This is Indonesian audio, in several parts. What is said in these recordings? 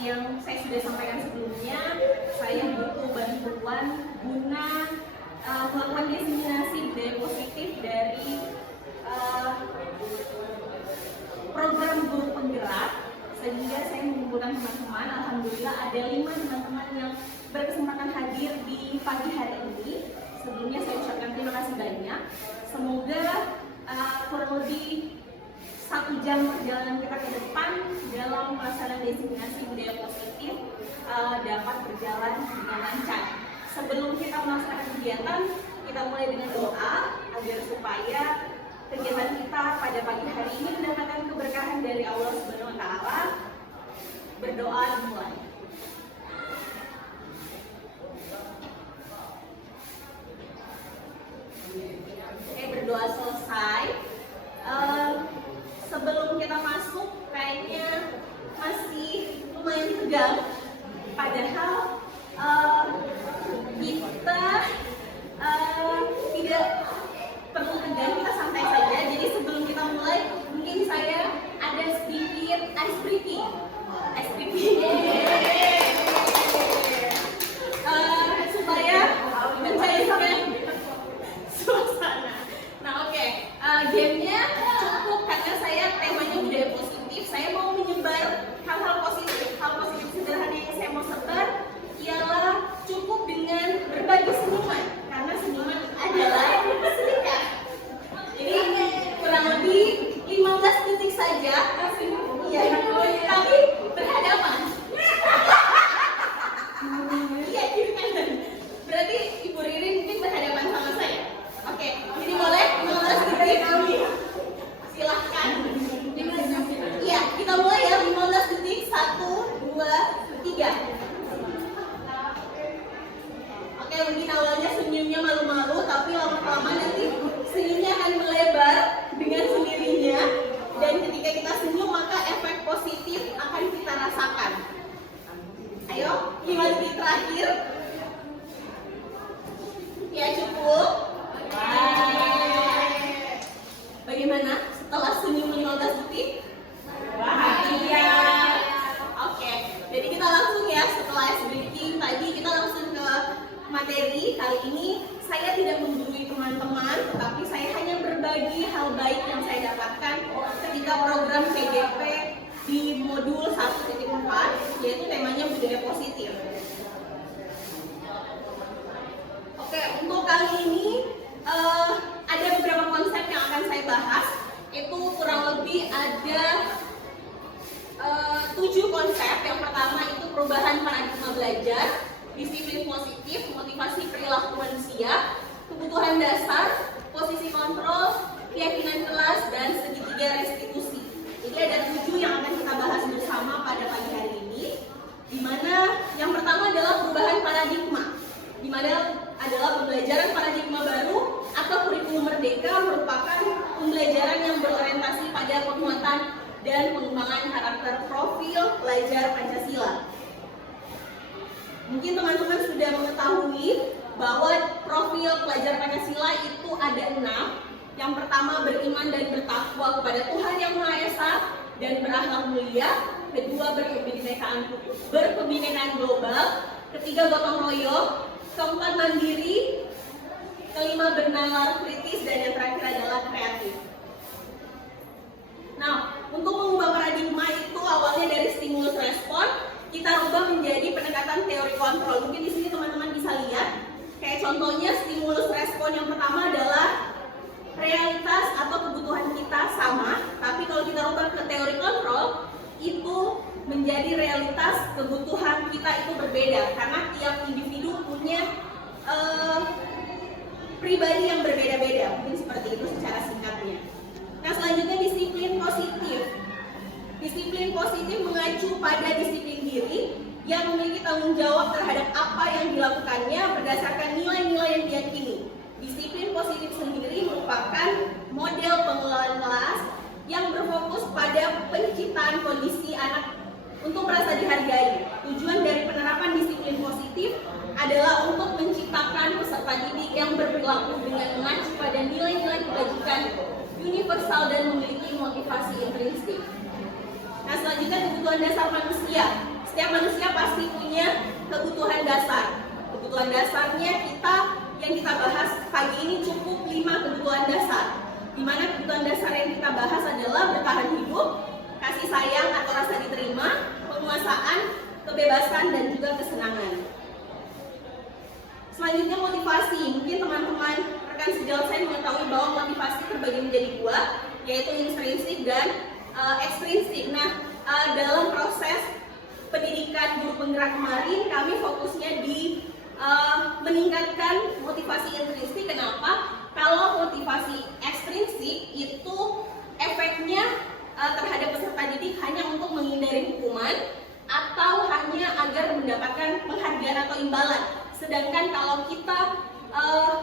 yang saya sudah sampaikan sebelumnya, saya butuh bantuan guna melakukan diseminasi budaya positif dari program guru penggerak, sehingga saya mengumpulkan teman-teman. Alhamdulillah ada 5 teman-teman yang berkesempatan hadir di pagi hari ini. Sebelumnya saya ucapkan terima kasih banyak. Semoga kurang lebih 1 jam perjalanan kita ke depan dalam pelaksanaan diseminasi budaya positif dapat berjalan dengan lancar. Sebelum kita melaksanakan kegiatan, kita mulai dengan doa agar supaya kegiatan kita pada pagi hari ini mendapatkan keberkahan dari Allah Subhanahu wa taala. Berdoa dimulai. Oke, berdoa selesai. Sebelum kita masuk, kayaknya masih lumayan tegang. Padahal kita tidak perlu tegang, kita santai saja. Jadi sebelum kita mulai, mungkin saya ada sedikit ice breaking. Supaya mencairkan suasana. Nah, oke. Gamenya cukup karena saya temanya budaya positif. Saya mau menyebar hal-hal positif sederhana yang saya mau sebar ialah cukup dengan berbagi senyuman, karena senyuman adalah sedekah. Jadi kurang lebih 15 detik saja, ya, tapi berhadapan. Iya, kiri kanan. Berarti Ibu Ririn mungkin berhadapan sama saya. Oke, jadi boleh 15 detik kami. Silahkan. Iya, kita mulai ya, 15 detik. 1, 2, 3. Oke, mungkin awalnya senyumnya malu-malu, tapi lama-lama nanti senyumnya akan melebar dengan sendirinya. Dan ketika kita senyum, maka efek positif akan kita rasakan. Ayo, 5 detik terakhir. Ya, cukup. Bagaimana setelah senyum 15 detik? Bahagia. Oke, jadi kita langsung ya, setelah ice breaking tadi kita langsung ke materi. Kali ini saya tidak menggurui teman-teman, tetapi saya hanya berbagi hal baik yang saya dapatkan ketika program PGP di modul 1.4, yaitu temanya budaya positif. Oke, untuk kali ini ada beberapa konsep yang akan saya bahas. Itu kurang lebih ada 7 konsep. Yang pertama itu perubahan paradigma belajar, disiplin positif, motivasi perilaku manusia, kebutuhan dasar, posisi kontrol, keyakinan kelas, dan segitiga restitusi. Jadi ada 7 yang akan kita bahas bersama pada pagi hari ini. Di mana yang pertama adalah perubahan paradigma, di mana adalah pembelajaran paradigma baru atau kurikulum merdeka merupakan pembelajaran yang berorientasi pada penguatan dan pengembangan karakter profil pelajar Pancasila. Mungkin teman-teman sudah mengetahui bahwa profil pelajar Pancasila itu ada 6. Yang pertama, beriman dan bertakwa kepada Tuhan Yang Maha Esa dan berakhlak mulia. Kedua, berkebinekaan global. Ketiga, gotong royong. Keempat, mandiri. Kelima, bernalar kritis. Dan yang terakhir adalah kreatif. Nah, untuk mengubah paradigma itu awalnya dari stimulus respon, kita ubah menjadi pendekatan teori kontrol. Mungkin di sini teman-teman bisa lihat, kayak contohnya stimulus respon yang pertama adalah realitas atau kebutuhan kita sama, tapi kalau kita ubah ke teori kontrol, itu menjadi realitas kebutuhan kita itu berbeda, karena tiap individu punya pribadi yang berbeda-beda. Mungkin seperti itu secara singkatnya. Nah, selanjutnya disiplin positif. Disiplin positif mengacu pada disiplin diri yang memiliki tanggung jawab terhadap apa yang dilakukannya berdasarkan nilai-nilai yang diyakini. Disiplin positif sendiri merupakan model pengelolaan kelas yang berfokus pada penciptaan kondisi anak untuk merasa dihargai. Tujuan dari penerapan disiplin positif adalah untuk menciptakan peserta didik yang berperilaku dengan mengacu pada nilai-nilai kebajikan universal dan memiliki motivasi intrinsik. Nah, selanjutnya kebutuhan dasar manusia. Setiap manusia pasti punya kebutuhan dasar. Kebutuhan dasarnya yang kita bahas pagi ini cukup 5 kebutuhan dasar. Di mana kebutuhan dasar yang kita bahas adalah bertahan hidup, kasih sayang atau rasa diterima, penguasaan, kebebasan, dan juga kesenangan. Selanjutnya motivasi. Mungkin teman-teman rekan sejawat saya mengetahui bahwa motivasi terbagi menjadi 2, yaitu intrinsik dan ekstrinsik. Nah, dalam proses pendidikan guru penggerak kemarin, kami fokusnya di meningkatkan motivasi intrinsik. Kenapa? Kalau motivasi ekstrinsik itu efeknya terhadap peserta didik hanya untuk menghindari hukuman atau hanya agar mendapatkan penghargaan atau imbalan. Sedangkan kalau kita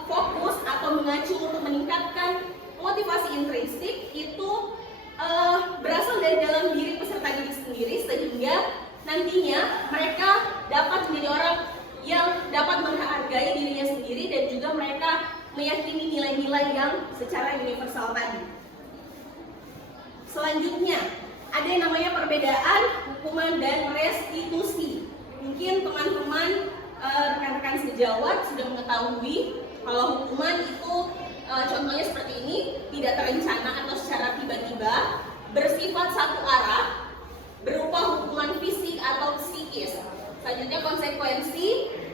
fokus atau mengacu untuk meningkatkan motivasi intrinsik itu berasal dari dalam diri peserta didik sendiri, sehingga nantinya mereka dapat menjadi orang yang dapat menghargai dirinya sendiri dan juga mereka meyakini nilai-nilai yang secara universal tadi. Selanjutnya, ada yang namanya perbedaan hukuman dan restitusi. Mungkin teman-teman rekan-rekan sejawat sudah mengetahui kalau hukuman itu contohnya seperti ini, tidak terencana atau secara tiba-tiba, bersifat satu arah, berupa hukuman fisik atau psikis. Selanjutnya konsekuensi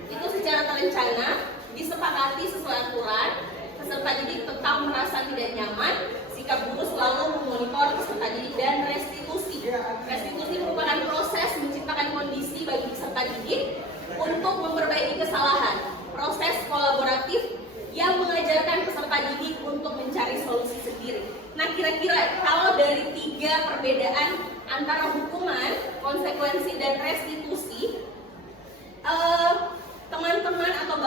itu secara terencana, disepakati sesuai aturan, peserta didik tetap merasa tidak nyaman, sikap guru selalu memonitor peserta didik, dan restitusi. Restitusi merupakan proses menciptakan kondisi bagi peserta didik untuk memperbaiki kesalahan. Proses kolaboratif yang mengajarkan peserta didik untuk mencari solusi sendiri. Nah, kira-kira kalau dari 3 perbedaan antara hukuman, konsekuensi, dan restitusi, teman-teman atau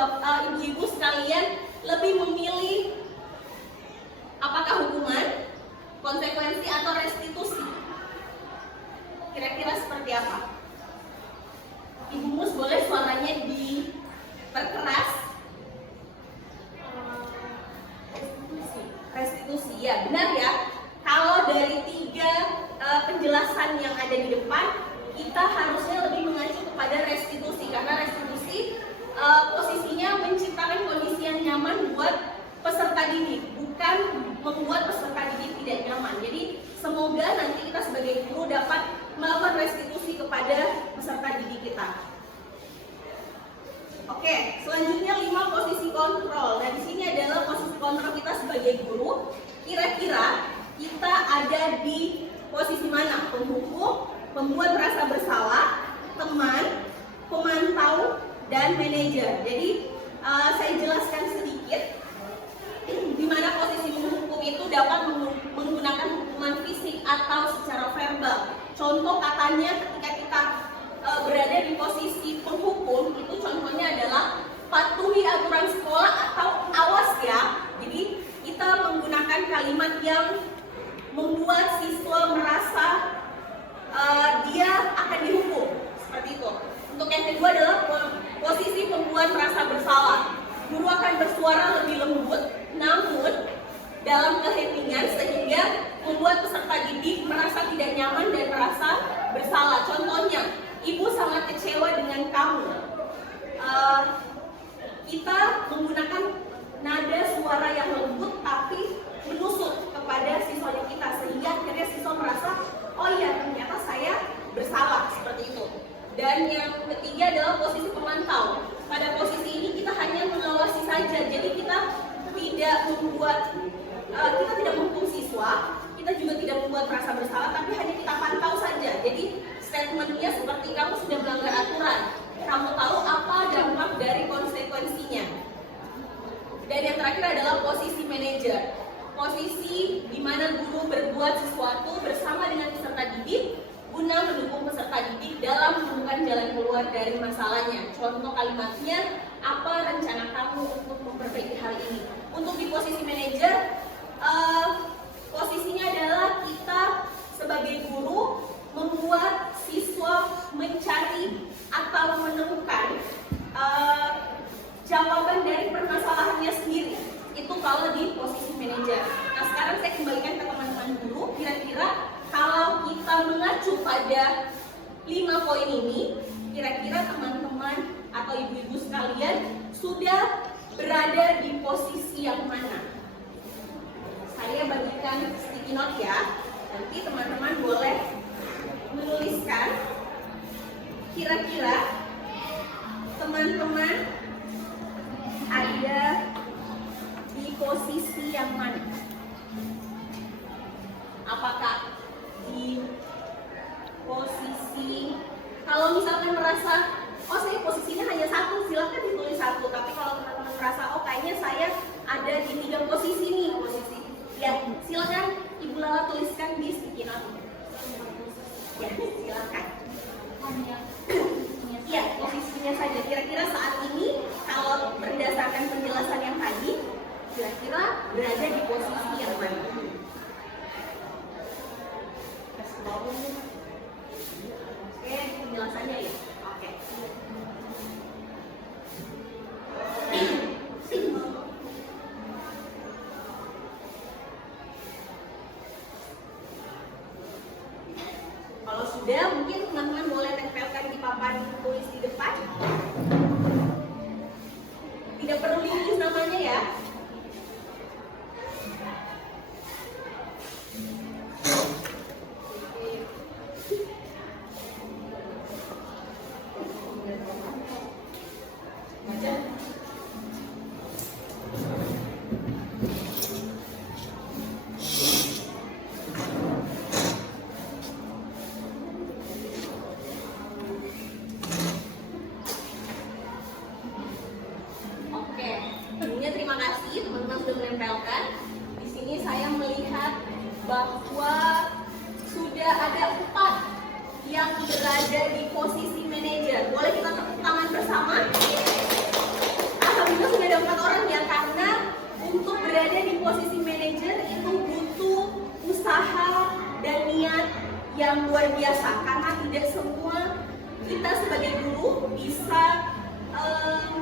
ibu-ibu sekalian lebih memilih apakah hukuman, konsekuensi, atau restitusi? Kira-kira seperti apa? Ibu Mus boleh suaranya diperkeras. Restitusi, ya benar ya. Kalau dari 3 penjelasan yang ada di depan, kita harusnya lebih mengacu kepada restitusi, karena restitusi posisinya menciptakan kondisi yang nyaman buat peserta didik, bukan membuat peserta didik tidak nyaman. Jadi semoga nanti kita sebagai guru dapat melakukan restitusi kepada peserta didik kita. Oke, selanjutnya 5 posisi kontrol. Dan di sini adalah posisi kontrol kita sebagai guru. Kira-kira kita ada di posisi mana? Penghukum, pembuat merasa bersalah, teman, pemantau, dan manajer. Jadi saya jelaskan sedikit di mana posisi menghukum itu dapat menggunakan hukuman fisik atau secara verbal. Contoh katanya ketika kita berada di posisi penghukum, itu contohnya adalah patuhi aturan sekolah atau awas ya. Jadi kita menggunakan kalimat yang membuat siswa merasa dia akan dihukum, seperti itu. Untuk yang kedua adalah posisi pembuat merasa bersalah. Guru akan bersuara lebih lembut, namun dalam keheningan, sehingga membuat peserta didik merasa tidak nyaman dan merasa bersalah. Contohnya, ibu sangat kecewa dengan kamu. Kita menggunakan nada suara yang lembut tapi menusuk kepada siswa kita, sehingga akhirnya siswa merasa, oh iya ternyata saya bersalah, seperti itu. Dan yang ketiga adalah posisi pemantau. Pada posisi ini kita hanya mengawasi saja, jadi kita tidak menghukum siswa, kita juga tidak membuat merasa bersalah, tapi hanya kita pantau saja. Jadi statementnya seperti kamu sudah melanggar aturan, kamu tahu apa dampak dari konsekuensinya. Dan yang terakhir adalah posisi manajer. Posisi di mana guru berbuat sesuatu bersama dengan peserta didik guna mendukung peserta didik dalam menemukan jalan keluar dari masalahnya. Contoh kalimatnya, apa rencana kamu untuk memperbaiki hal ini? Untuk di posisi manajer, posisinya adalah kita sebagai guru membuat siswa mencari atau menemukan jawaban dari permasalahannya sendiri. Itu kalau di posisi manajer. Nah, sekarang saya kembalikan ke teman-teman guru. Kira-kira kalau kita mengacu pada 5 poin ini, Kira-kira teman-teman atau ibu-ibu sekalian sudah berada di posisi yang mana? Saya bagikan sticky note ya. Nanti teman-teman boleh menuliskan kira-kira teman-teman ada di posisi yang mana? Apakah di posisi, kalau misalkan merasa oh saya posisinya hanya satu, silahkan ditulis satu. Tapi kalau teman-teman merasa oh kayaknya saya ada di 3 posisi nih, posisi ya silahkan Ibu Lala tuliskan di sticky note. Ya silahkan. Ya posisinya saja. Kira-kira saat ini kalau berdasarkan penjelasan yang tadi, kira-kira berada di posisi yang mana? Oke, penjelasannya ya. Oke. Kalau sudah, mungkin teman-teman boleh tempelkan di papan tulis di depan. Tidak perlu ditulis namanya ya. Bahwa sudah ada 4 yang berada di posisi manajer. Boleh kita tepuk tangan bersama? Alhamdulillah sudah ada 4 orang ya, karena untuk berada di posisi manajer itu butuh usaha dan niat yang luar biasa. Karena tidak semua kita sebagai guru bisa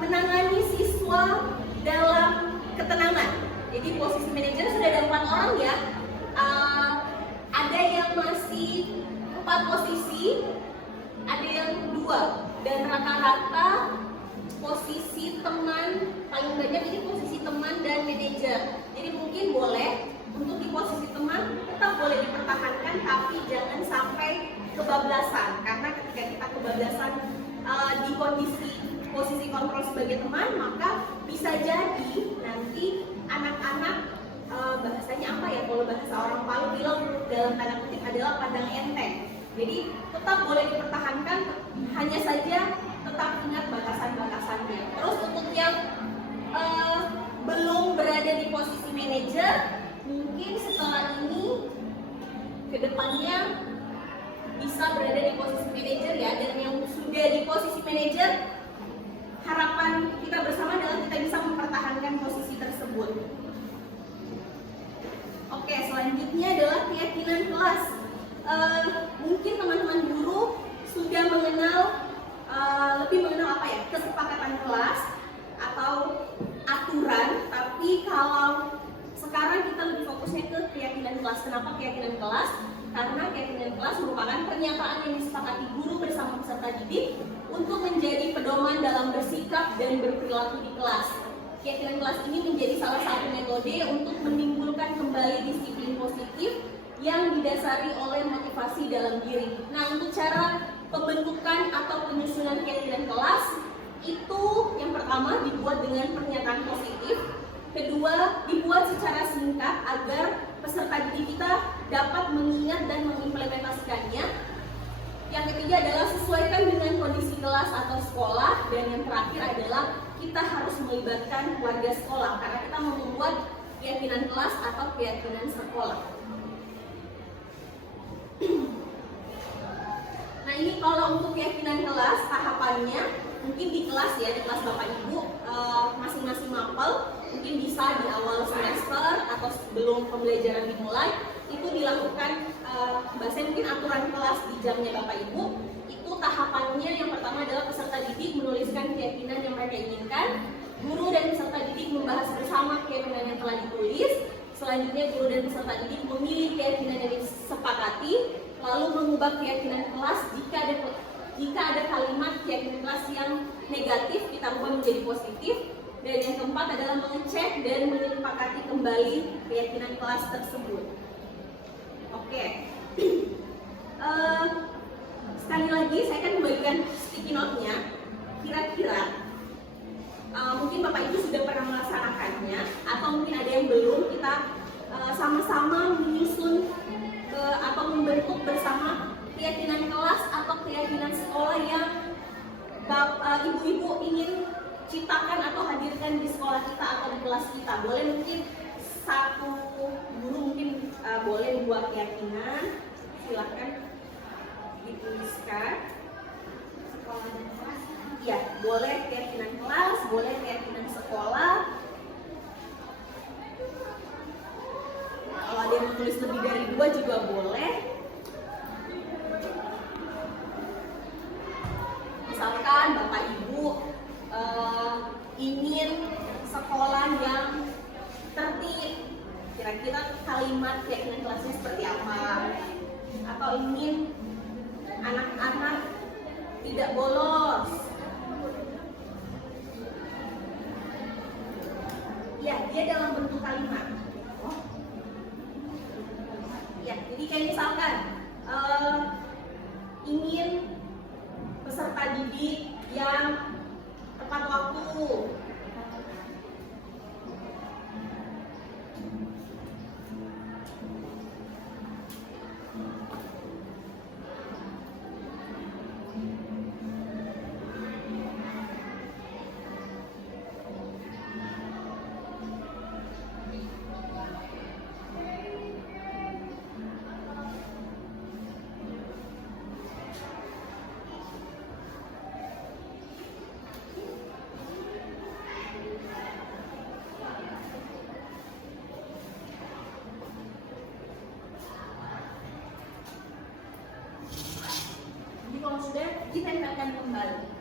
menangani siswa dalam ketenangan. Jadi posisi manajer sudah ada 4 orang ya. Ada yang masih 4 posisi, ada yang 2, dan rata-rata posisi teman paling banyak ini posisi teman dan manajer. Jadi mungkin boleh untuk di posisi teman tetap boleh dipertahankan, tapi jangan sampai kebablasan, karena ketika kita kebablasan di posisi kontrol sebagai teman, maka bisa jadi nanti anak-anak bahasanya apa ya, kalau bahasa orang Palu bilang dalam tanda kutip adalah pandang enteng. Jadi tetap boleh dipertahankan, hanya saja tetap ingat batasan-batasannya. Terus untuk yang belum berada di posisi manajer, mungkin setelah ini kedepannya bisa berada di posisi manajer ya. Dan yang sudah di posisi manajer, harapan kita bersama adalah kita bisa mempertahankan posisi tersebut. Oke, selanjutnya adalah keyakinan kelas. Mungkin teman-teman guru sudah lebih mengenal apa ya, kesepakatan kelas atau aturan. Tapi kalau sekarang kita lebih fokusnya ke keyakinan kelas. Kenapa keyakinan kelas? Karena keyakinan kelas merupakan pernyataan yang disepakati guru bersama peserta didik untuk menjadi pedoman dalam bersikap dan berperilaku di kelas. Keyakinan kelas ini menjadi salah satu metode untuk menimbulkan kembali disiplin positif yang didasari oleh motivasi dalam diri. Nah, untuk cara pembentukan atau penyusunan keyakinan kelas itu yang pertama dibuat dengan pernyataan positif, kedua dibuat secara singkat agar peserta didik kita dapat mengingat dan mengimplementasikannya. Yang ketiga adalah sesuaikan dengan kondisi kelas atau sekolah, dan yang terakhir adalah kita harus melibatkan warga sekolah karena kita mau membuat keyakinan kelas atau keyakinan sekolah. Nah, ini kalau untuk keyakinan kelas tahapannya mungkin di kelas ya, di kelas Bapak Ibu masing-masing mapel, mungkin bisa di awal semester atau sebelum pembelajaran dimulai itu dilakukan bahasa mungkin aturan kelas di jamnya Bapak Ibu. Itu tahapannya yang pertama adalah peserta didik menuliskan keyakinan yang mereka inginkan. Guru dan peserta didik membahas bersama keyakinan yang telah ditulis. Selanjutnya guru dan peserta didik memilih keyakinan yang disepakati, lalu mengubah keyakinan kelas jika ada Jika ada kalimat keyakinan kelas yang negatif, kita ubah menjadi positif. Dan yang keempat adalah mengecek dan menyepakati kembali keyakinan kelas tersebut. Oke. Sekali lagi saya akan membagikan sticky note-nya. Kira-kira mungkin Bapak Ibu sudah pernah melaksanakannya atau mungkin ada yang belum. Kita sama-sama menyusun atau membentuk bersama keyakinan kelas atau keyakinan sekolah yang ibu-ibu ingin ciptakan atau hadirkan di sekolah kita atau di kelas kita. Boleh mungkin satu guru mungkin boleh buat keyakinan, silakan dituliskan. Sekolah dan kelas. Ya, boleh keyakinan kelas, boleh keyakinan sekolah. Kalau ada yang menulis lebih dari 2 juga boleh. Misalkan Bapak Ibu ingin sekolah yang tertib, kira-kira kalimat keyakinan kelasnya seperti apa? Atau ingin anak-anak tidak bolos? Ya, dia dalam bentuk kalimat. Ya, jadi kayak misalkan ingin peserta didik yang tepat waktu. Kalau sudah, ditempelkan kembali.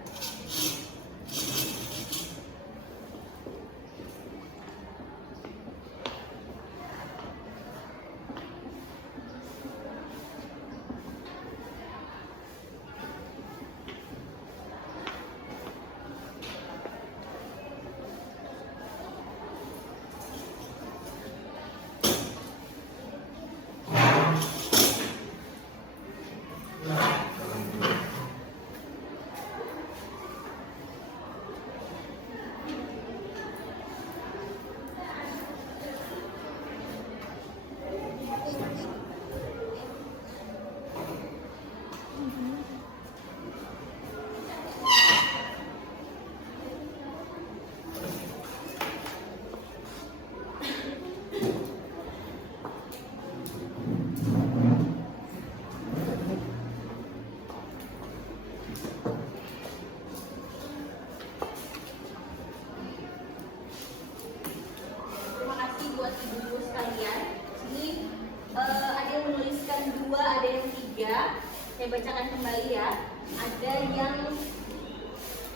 Saya bacakan kembali ya. Ada yang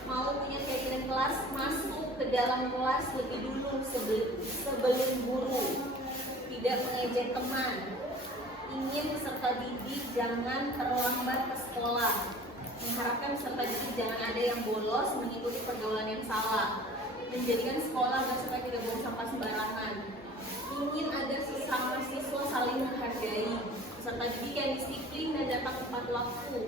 mau punya keyakinan kelas masuk ke dalam kelas lebih dulu sebelum guru, tidak mengejek teman, ingin peserta didik jangan terlambat ke sekolah, mengharapkan peserta didik jangan ada yang bolos mengikuti pergaulan yang salah, menjadikan sekolah agar supaya tidak buang sampah sembarangan, ingin ada sesama siswa saling menghargai, peserta didik yang disiplin dan datang tepat waktu,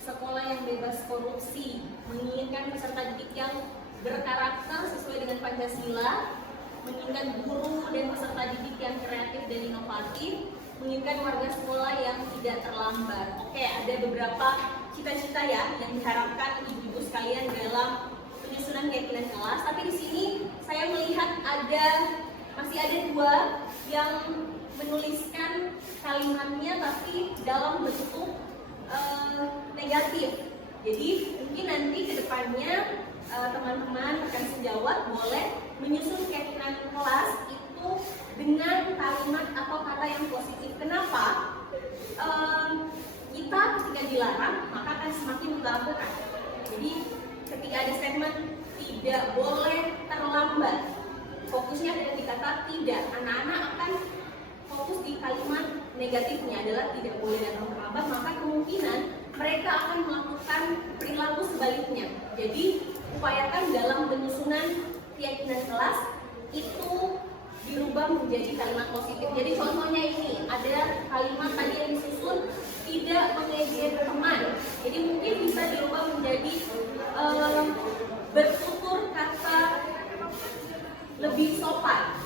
sekolah yang bebas korupsi, menginginkan peserta didik yang berkarakter sesuai dengan Pancasila, menginginkan guru dan peserta didik yang kreatif dan inovatif, menginginkan warga sekolah yang tidak terlambat. Oke, ada beberapa cita-cita ya yang diharapkan ibu-ibu sekalian dalam penyusunan keyakinan kelas. Tapi di sini saya melihat masih ada 2 yang menuliskan kalimatnya tapi dalam bentuk negatif. Jadi mungkin nanti ke depannya teman-teman rekan sejawat boleh menyusun keyakinan kelas itu dengan kalimat atau kata yang positif. Kenapa? Kita ketika dilarang maka akan semakin kita lakukan. Jadi ketika ada statement tidak boleh terlambat, fokusnya ada di kata tidak. Anak-anak akan fokus di kalimat negatifnya adalah tidak boleh datang terlambat, maka kemungkinan mereka akan melakukan Jadi upayakan dalam penyusunan keyakinan kelas itu dirubah menjadi kalimat positif. Jadi contohnya ini, ada kalimat tadi yang disusun tidak mengejek teman. Jadi mungkin bisa dirubah menjadi bertutur kata lebih sopan.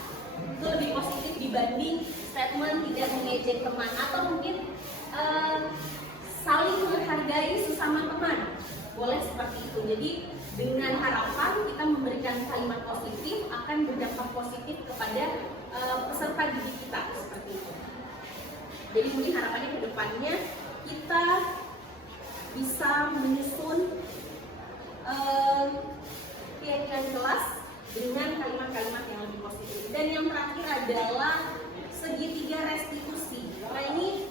Itu lebih positif dibanding statement tidak mengejek teman, atau mungkin saling menghargai sesama teman. Boleh seperti itu. Jadi dengan harapan kita memberikan kalimat positif akan berdampak positif kepada peserta didik kita, seperti itu. Jadi mungkin harapannya ke depannya kita bisa menyusun keyakinan kelas dengan kalimat-kalimat yang lebih positif. Dan yang terakhir adalah segitiga restitusi. Nah ini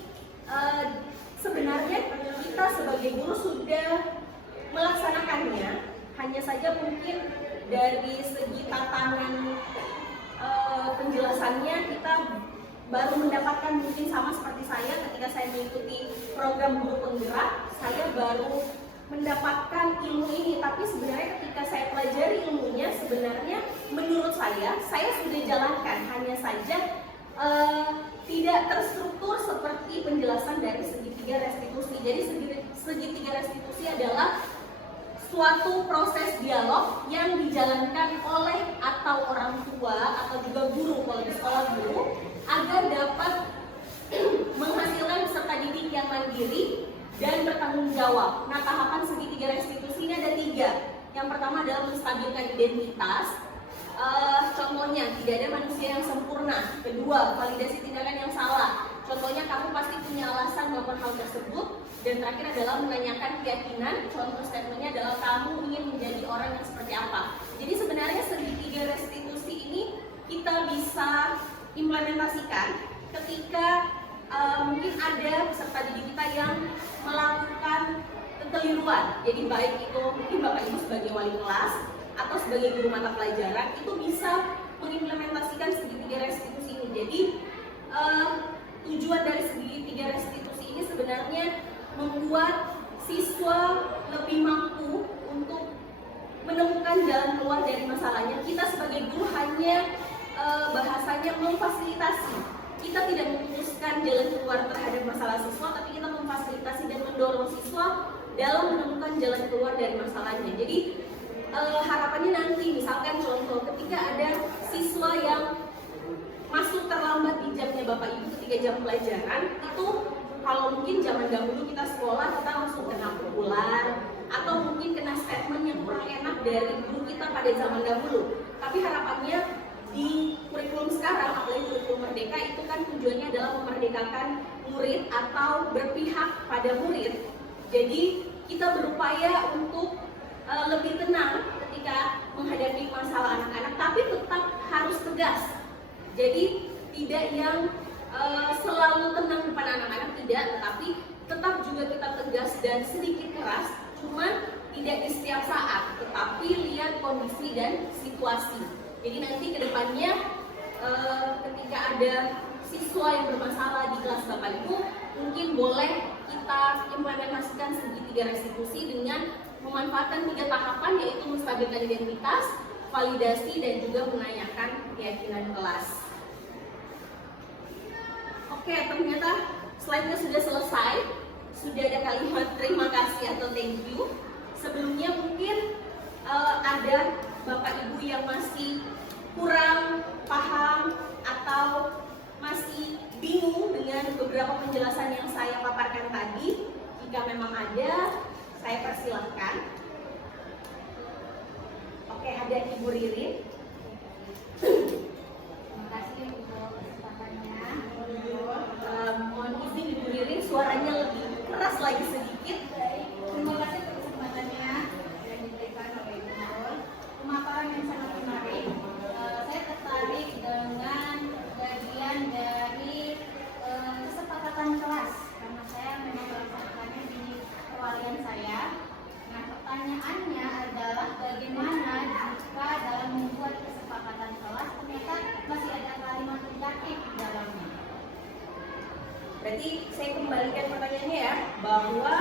sebenarnya kita sebagai guru sudah melaksanakannya, hanya saja mungkin dari segi tatanan penjelasannya kita baru mendapatkan, mungkin sama seperti saya ketika saya mengikuti program guru penggerak, saya baru mendapatkan ilmu ini. Tapi sebenarnya ketika saya pelajari ilmunya, sebenarnya menurut saya sudah jalankan, hanya saja tidak terstruktur seperti penjelasan dari segitiga restitusi. Jadi segitiga restitusi adalah suatu proses dialog yang dijalankan oleh atau orang tua atau juga guru kalau di sekolah guru agar dapat menghasilkan peserta didik yang mandiri dan bertanggung jawab. Nah, tahapan segitiga restitusi ini ada 3. Yang pertama adalah menstabilkan identitas. Contohnya, tidak ada manusia yang sempurna. Kedua, validasi tindakan yang salah. Contohnya, kamu pasti punya alasan melakukan hal tersebut. Dan terakhir adalah menanyakan keyakinan. Contoh statementnya adalah kamu ingin menjadi orang yang seperti apa. Jadi sebenarnya segitiga restitusi ini kita bisa implementasikan ketika mungkin ada peserta didik kita yang melakukan kekeliruan. Jadi baik itu mungkin Bapak Ibu sebagai wali kelas atau sebagai guru mata pelajaran itu bisa mengimplementasikan segitiga restitusi ini. Jadi tujuan dari segitiga restitusi ini sebenarnya membuat siswa lebih mampu untuk menemukan jalan keluar dari masalahnya. Kita sebagai guru hanya bahasanya memfasilitasi. Kita tidak memutuskan jalan keluar terhadap masalah siswa, tapi kita memfasilitasi dan mendorong siswa dalam menemukan jalan keluar dari masalahnya. Jadi harapannya nanti misalkan contoh ketika ada siswa yang masuk terlambat di jamnya Bapak Ibu ketika jam pelajaran, itu kalau mungkin zaman dahulu kita sekolah kita langsung kena pukulan atau mungkin kena statement yang kurang enak dari guru kita pada zaman dahulu. Tapi harapannya di kurikulum sekarang, apalagi kurikulum merdeka, itu kan tujuannya adalah memerdekakan murid atau berpihak pada murid. Jadi kita berupaya untuk lebih tenang ketika menghadapi masalah anak-anak, tapi tetap harus tegas. Jadi tidak yang selalu tenang depan anak-anak, tidak, tetapi tetap juga kita tegas dan sedikit keras, cuman tidak di setiap saat, tetapi lihat kondisi dan situasi. Jadi nanti kedepannya ketika ada siswa yang bermasalah di kelas Bapak Ibu, mungkin boleh kita implementasikan segitiga restitusi dengan memanfaatkan 3 tahapan, yaitu menstabilkan identitas, validasi, dan juga menanyakan keyakinan kelas. Oke, ternyata slide-nya sudah selesai. Sudah ada kalimat terima kasih atau thank you. Sebelumnya mungkin ada Bapak Ibu yang masih kurang paham atau masih bingung dengan beberapa penjelasan yang saya paparkan tadi. Jika memang ada, saya persilahkan. Oke, ada Ibu Ririn. Terima kasih untuk kesempatannya. Mohon izin Ibu Ririn, suaranya lebih keras lagi sedikit. Terima kasih untuk kesempatannya yang diberikan oleh Ibu Nurul. Pemaparan yang sangat menarik. Saya tertarik dengan bagian dari kesepakatan kelas, karena saya memang melaksanakannya di perwalian saya. Nah, pertanyaannya adalah bagaimana jika dalam membuat kesepakatan kelas ternyata masih ada kalimat negatif di dalamnya. Berarti saya kembalikan pertanyaannya ya, bahwa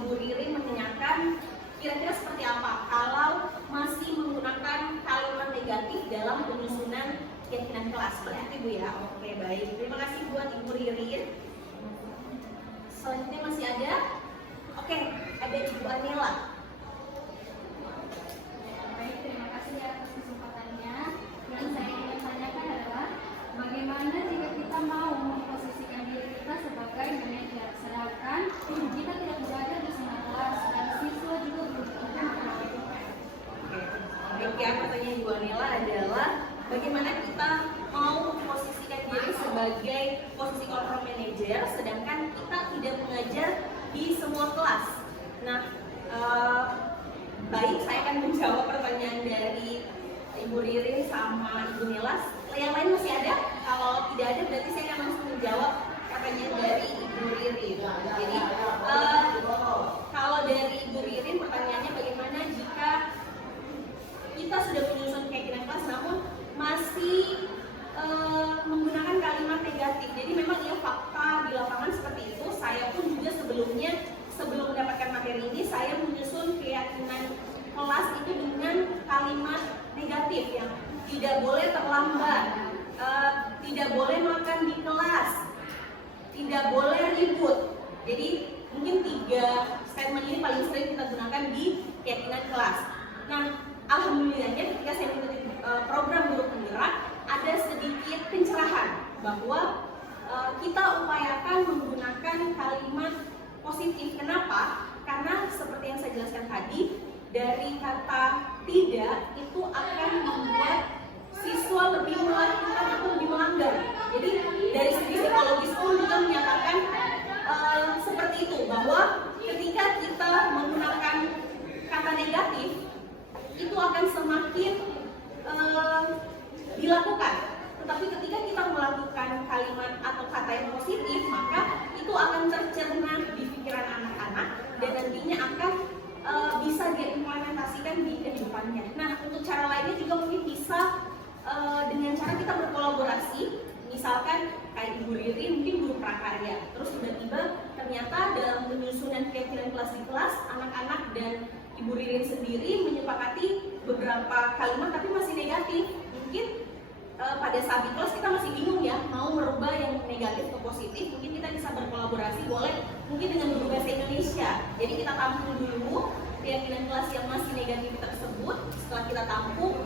Ibu Ririn menanyakan kira-kira seperti apa kelas. Seperti itu ya. Oke, baik. Terima kasih buat Ibu Ririn. Selanjutnya masih ada? Oke, ada Ibu Anela. Baik, terima kasih atas kesempatannya. Yang saya ingin tanyakan adalah bagaimana jika kita mau memposisikan diri kita sebagai manajer, sedangkan kita tidak berada di semua kelas dan siswa juga membutuhkan pendidikan. Baik ya, pertanyaan Ibu Anela adalah bagaimana kita mau memposisikan diri sebagai posisi control manager, sedangkan kita tidak mengajar di semua kelas. Nah, baik, saya akan menjawab pertanyaan dari Ibu Ririn sama Ibu Nelas. Yang lain masih ada? Kalau tidak ada, berarti saya akan langsung menjawab pertanyaan dari Ibu Ririn. Jadi, kalau dari Ibu Ririn, pertanyaannya bagaimana jika kita sudah menyusun keyakinan kelas, namun masih menggunakan kalimat negatif. Jadi memang ya fakta di lapangan seperti itu. Saya pun juga sebelumnya, sebelum mendapatkan materi ini, saya menyusun keyakinan kelas itu dengan kalimat negatif yang tidak boleh terlambat, tidak boleh makan di kelas, tidak boleh ribut. Jadi mungkin 3 statement ini paling sering kita gunakan di keyakinan kelas. Nah, alhamdulillahnya ketika saya mengikuti program guru penggerak, ada sedikit pencerahan bahwa kita upayakan menggunakan kalimat positif. Kenapa? Karena seperti yang saya jelaskan tadi, dari kata tidak itu akan membuat siswa lebih melakukan atau lebih melanggar. Jadi dari segi psikologis pun juga menyatakan seperti itu, bahwa ketika kita menggunakan kata negatif itu akan semakin dilakukan. Tetapi ketika kita melakukan kalimat atau kata yang positif, maka itu akan tercerna di pikiran anak-anak dan nantinya akan bisa diimplementasikan di kehidupannya. Nah, untuk cara lainnya juga mungkin bisa dengan cara kita berkolaborasi. Misalkan kayak Ibu Riri mungkin guru prakarya, terus tiba-tiba ternyata dalam penyusunan keyakinan kelas di kelas, anak-anak dan Ibu Ririn sendiri menyepakati beberapa kalimat tapi masih negatif. Mungkin pada saat di kelas kita masih bingung ya mau merubah yang negatif ke positif. Mungkin kita bisa berkolaborasi, boleh mungkin dengan guru bahasa Indonesia. Jadi kita tampung dulu keyakinan kelas yang masih negatif tersebut. Setelah kita tampung,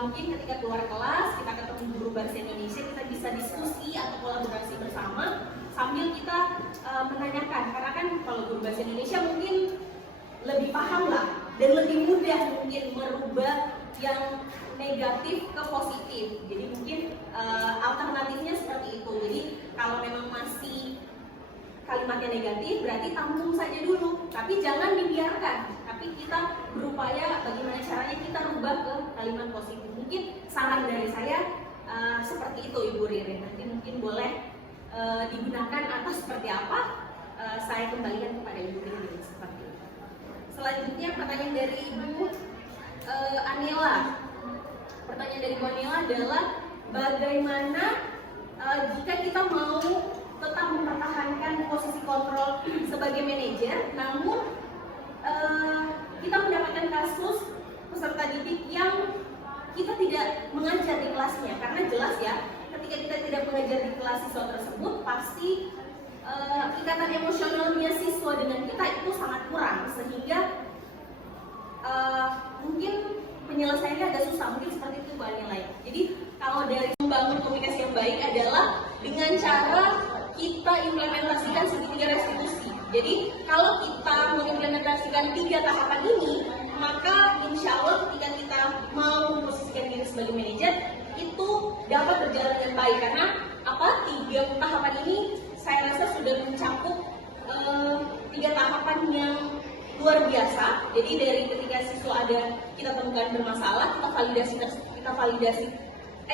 mungkin ketika keluar kelas kita ketemu guru bahasa Indonesia, kita bisa diskusi atau kolaborasi bersama sambil kita menanyakan. Karena kan kalau guru bahasa Indonesia mungkin lebih paham lah dan lebih mudah mungkin merubah yang negatif ke positif. Jadi mungkin alternatifnya seperti itu. Jadi kalau memang masih kalimatnya negatif, berarti tampung saja dulu, tapi jangan dibiarkan. Tapi kita berupaya bagaimana caranya kita rubah ke kalimat positif. Mungkin saran dari saya seperti itu Ibu Ririn. Nanti mungkin boleh digunakan atau seperti apa, saya kembalikan kepada Ibu Ririn seperti itu. Selanjutnya pertanyaan dari Ibu Anela. Pertanyaan dari Ibu Anela adalah bagaimana jika kita mau tetap mempertahankan posisi kontrol sebagai manajer, namun kita mendapatkan kasus peserta didik yang kita tidak mengajar di kelasnya. Karena jelas ya, ketika kita tidak mengajar di kelas siswa tersebut, pasti ikatan emosionalnya siswa dengan kita itu sangat kurang, sehingga mungkin penyelesaiannya agak susah. Mungkin seperti itu Bu Anela. Jadi kalau dari membangun komunikasi yang baik adalah dengan cara kita implementasikan segitiga restitusi. Jadi kalau kita mengimplementasikan 3 tahapan ini, maka insya Allah ketika kita mau memposisikan diri sebagai manajer itu dapat berjalan dengan baik. Karena 3 tahapan ini saya rasa sudah mencakup 3 tahapan yang luar biasa. Jadi dari ketika siswa ada kita temukan bermasalah,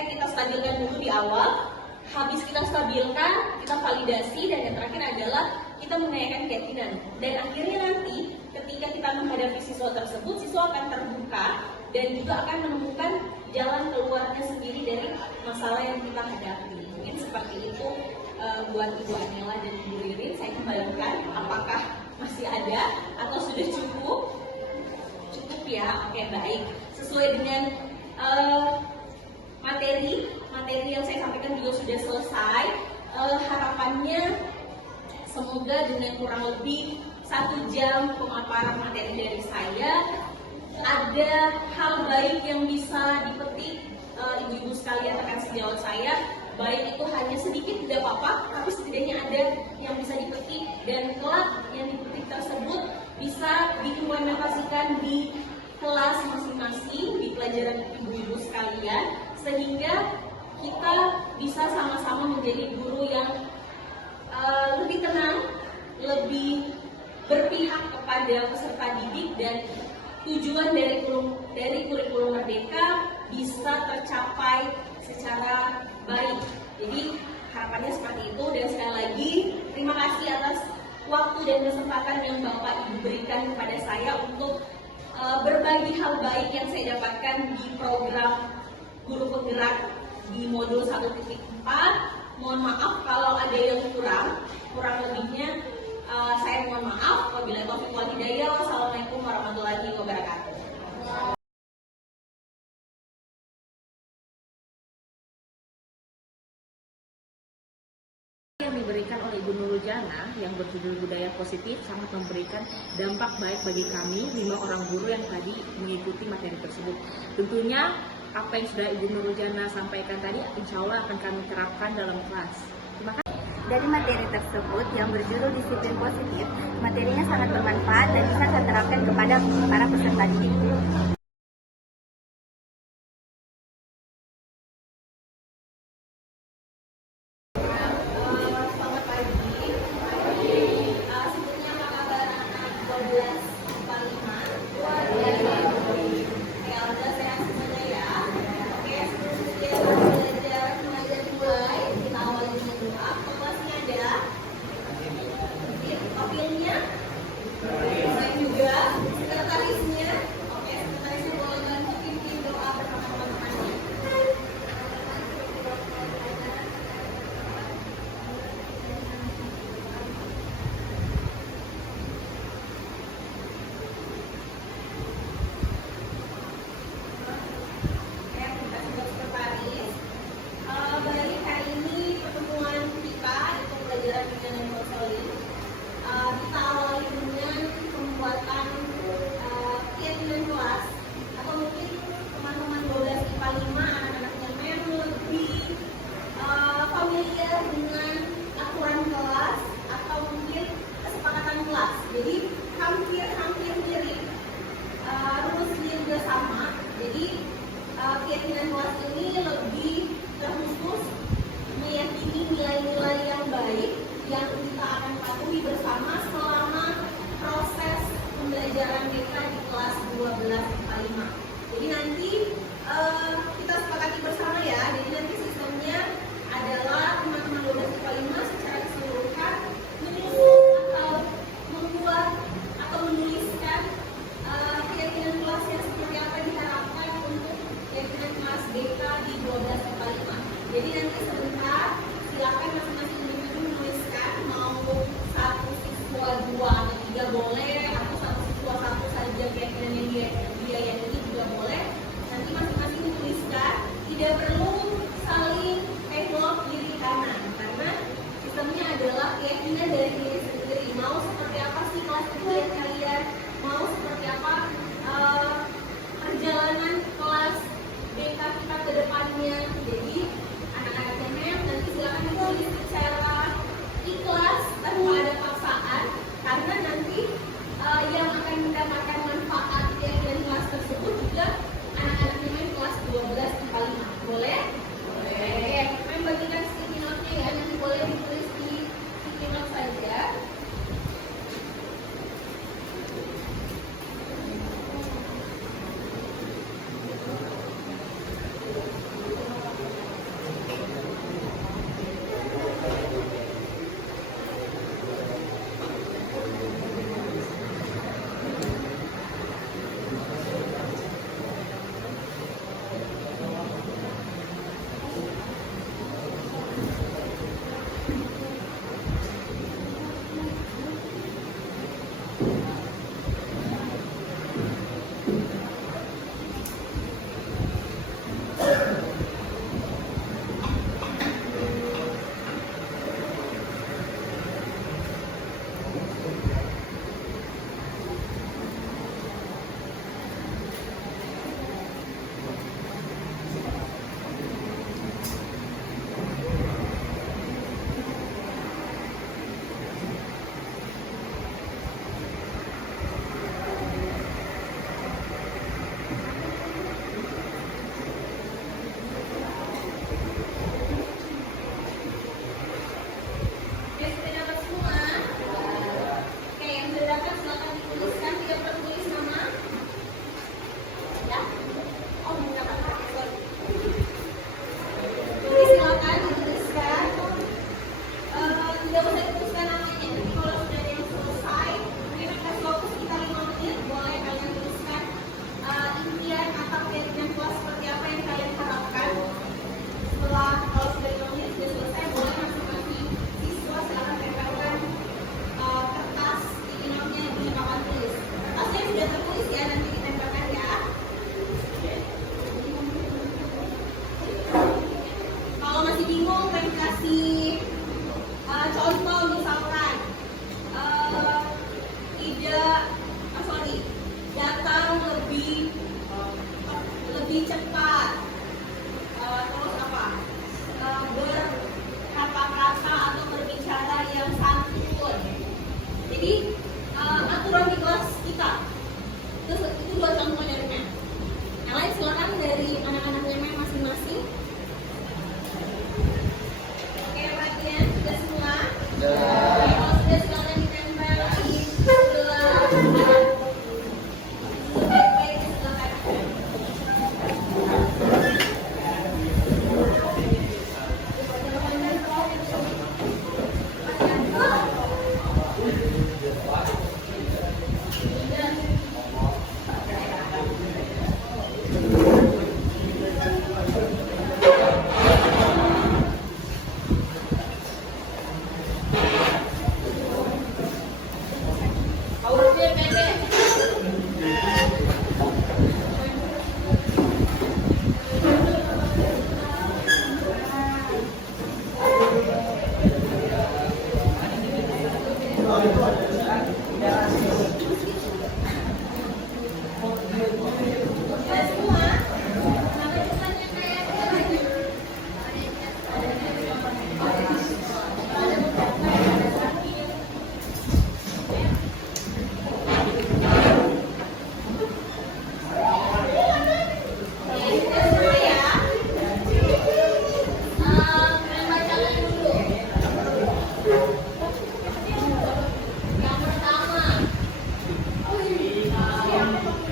kita stabilkan dulu di awal. Habis kita stabilkan, kita validasi, dan yang terakhir adalah kita menanyakan keyakinan. Dan akhirnya nanti ketika kita menghadapi siswa tersebut, siswa akan terbuka dan juga akan menemukan jalan keluarnya sendiri dari masalah yang kita hadapi. Mungkin seperti itu buat Ibu Anela dan Ibu Ririn. Saya kembalikan, apakah masih ada atau sudah cukup? Cukup ya, oke baik. Sesuai dengan materi yang saya sampaikan juga sudah selesai. Harapannya semoga dengan kurang lebih 1 jam pemaparan materi dari saya, ada hal baik yang bisa dipetik ibu-ibu sekalian rekan sejawat saya. Baik itu hanya sedikit tidak apa-apa, tapi setidaknya ada yang bisa dipetik, dan kelak yang dipetik tersebut bisa diimplementasikan di kelas masing-masing, di pelajaran ibu-ibu sekalian, sehingga kita bisa sama-sama menjadi guru yang lebih tenang, lebih berpihak kepada peserta didik, dan tujuan dari kurikulum Merdeka bisa tercapai secara baik. Jadi harapannya seperti itu, dan sekali lagi terima kasih atas waktu dan kesempatan yang Bapak Ibu berikan kepada saya untuk berbagi hal baik yang saya dapatkan di program Guru Penggerak di modul 1.4. Mohon maaf kalau ada yang kurang lebihnya saya mohon maaf. Wabillahi taufiq wal hidayah. Wassalamualaikum warahmatullahi wabarakatuh. Yang diberikan oleh Ibu Nurul Jana yang berjudul Budaya Positif sangat memberikan dampak baik bagi kami 5 orang guru yang tadi mengikuti materi tersebut. Tentunya apa yang sudah Ibu Nurul Jana sampaikan tadi insya Allah akan kami terapkan dalam kelas. Terima kasih. Dari materi tersebut yang berjudul disiplin positif, materinya sangat bermanfaat dan bisa saya terapkan kepada para peserta didik. Selamat pagi. Sebelumnya apa kabar anak 1245? Alhamdulillah sehat semuanya ya. Oke, sebelum kita belajar mengajar dimulai, kita awali dengan doa. Kelasnya ada wakilnya, saya juga, sekretarisnya. Oke, sekretaris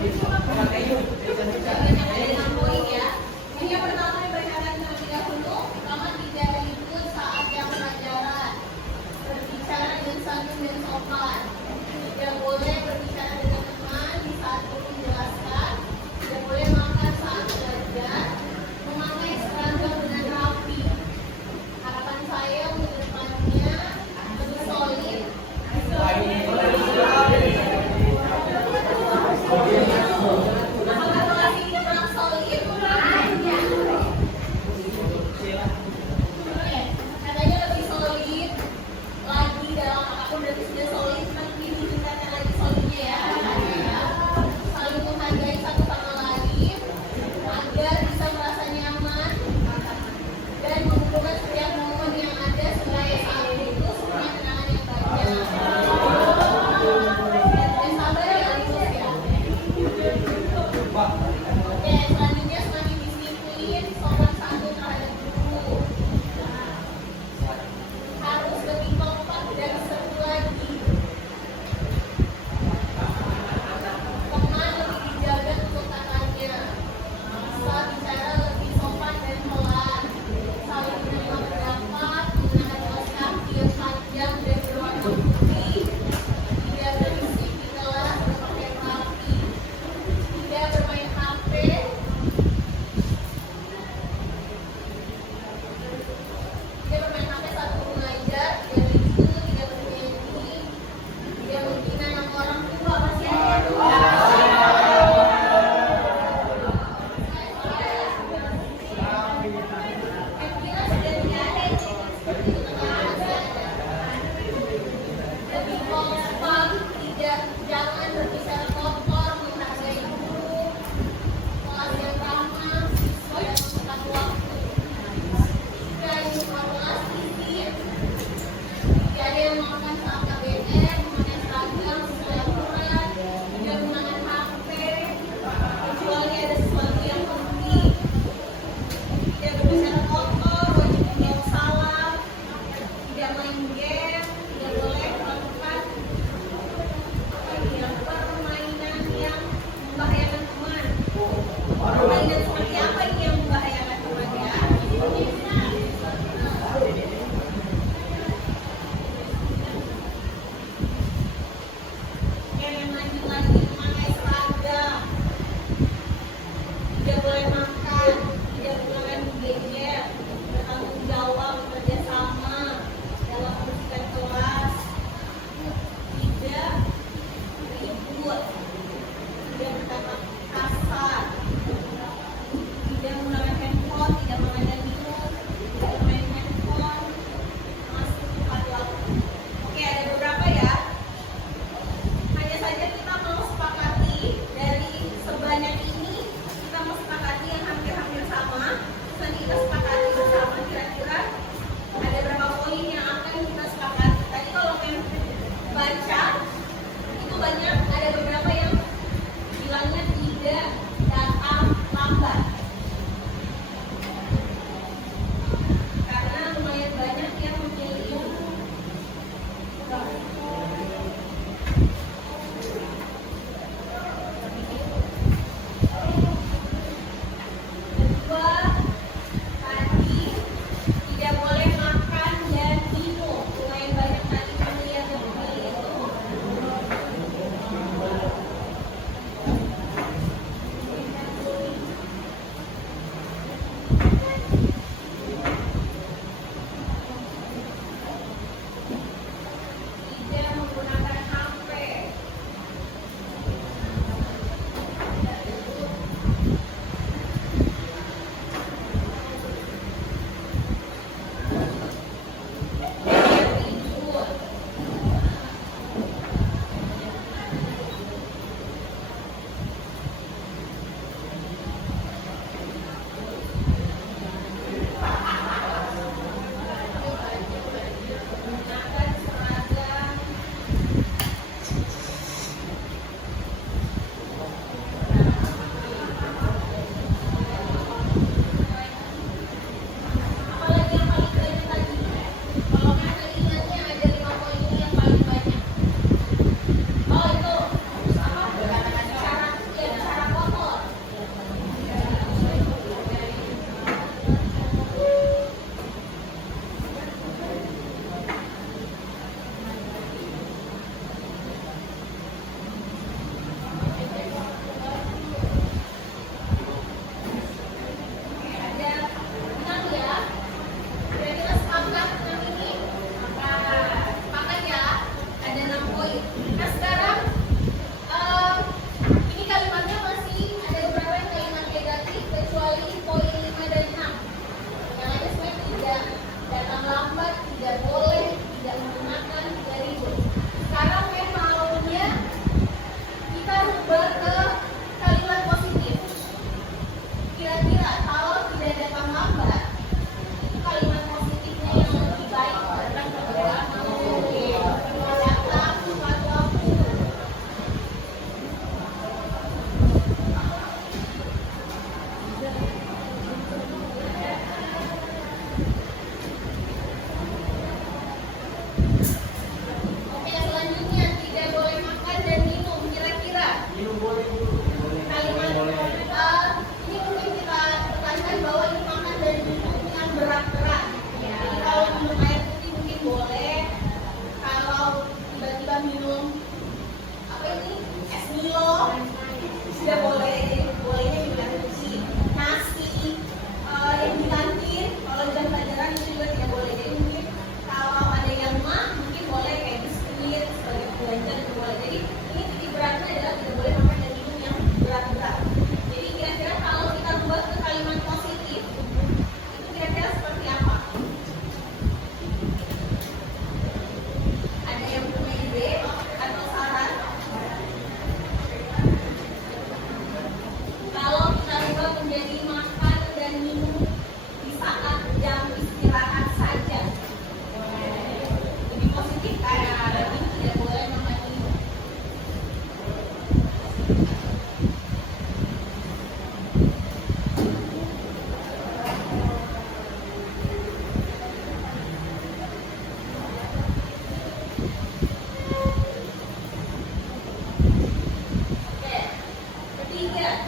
Bagian yang ada 6 poin ya. Yang pertama dibacakan terlebih dahulu, pertama tidak ribut saat jam pelajaran. Berbicara dengan santun dan sopan. Tidak boleh berbicara dengan teman di saat guru menjelaskan. Tidak boleh makan saat belajar. Memakai seragam dengan rapi. Harapan saya untuk depannya lebih solid. Apakah masih interaksi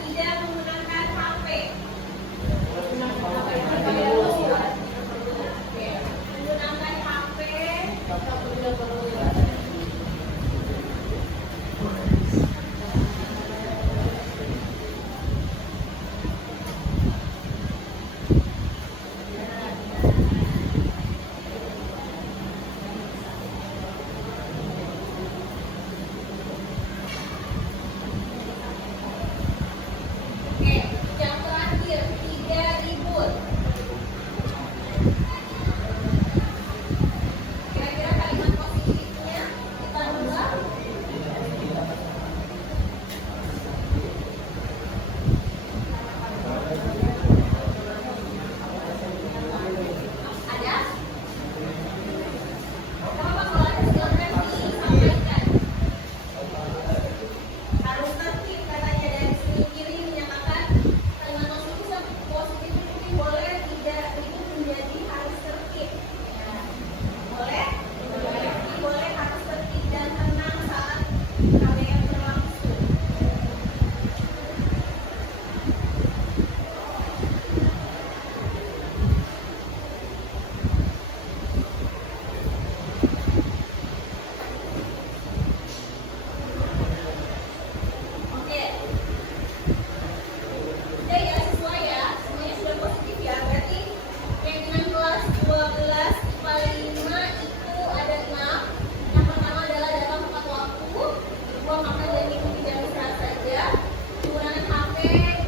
tidak menggunakan HP. Menggunakan HP. Oke, yang terakhir tidak ribut. Kira-kira kalimat positifnya kita ubah. Ada? Apa kalau ada silakan disampaikan. Harus tertib katanya dari sini kiri menyatakan kalimat positif itu boleh tidak itu menjadi harus tertib. Ya. Boleh? Boleh harus tertib dan tenang saat KBM berlangsung. Oke. Udah ya siswa ya, semuanya sudah positif ya. Berarti yang dengan kelas 12 IPA 5 itu ada 6. Yang pertama adalah dalam tepat waktu, buang makan dan minum di jam istirahat saja, menggunakan HP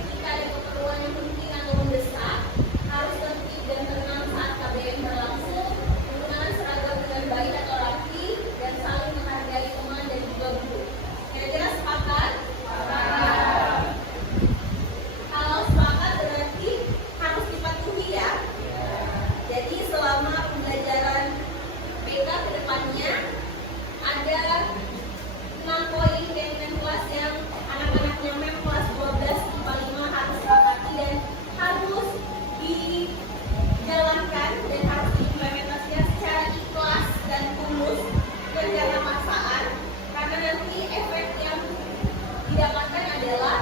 jika ada keperluan yang penting atau mendesak, harus tertib dan tenang saat KBM berlangsung, menggunakan seragam dengan baik atau rapi, dan saling menghargai teman dan juga guru. Kira-kira sepakat? Kalau sepakat berarti harus dipatuhi ya. Jadi selama pembelajaran BK ke depannya ada 6 poin dengan kelas yang anak-anaknya MEM kelas 12 IPA 5 harus sepakati dan harus dijalankan dan harus diimplementasikan secara ikhlas dan tulus dan karena paksaan, karena nanti efek yang didapatkan adalah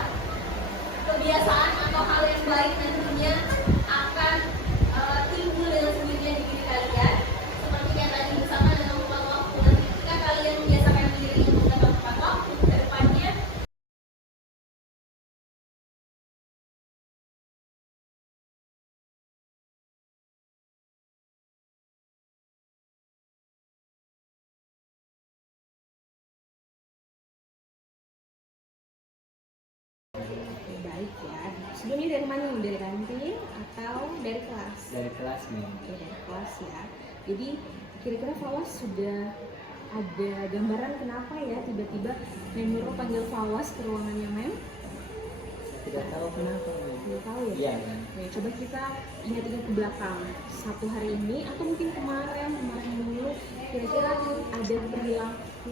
kebiasaan atau hal yang baik nantinya akan timbul dengan sendirinya di diri kalian, seperti yang tadi bersama dengan tepat waktu. Dan ketika kalian membiasakan diri untuk datang tepat waktu, ke depannya Oke, baik ya. Sebelumnya dari mana nih? Dari kantin atau dari kelas? Dari kelas nih. Oke, dari kelas ya. Jadi kira-kira Fawas sudah ada gambaran kenapa ya tiba-tiba Mem Nurul panggil Fawas ke ruangannya Mem? Tidak tahu kenapa. Tidak tahu ya? Iya kan. Oke, coba kita ingat-ingat ke belakang. Satu hari ini atau mungkin kemarin dulu, kira-kira ada perilaku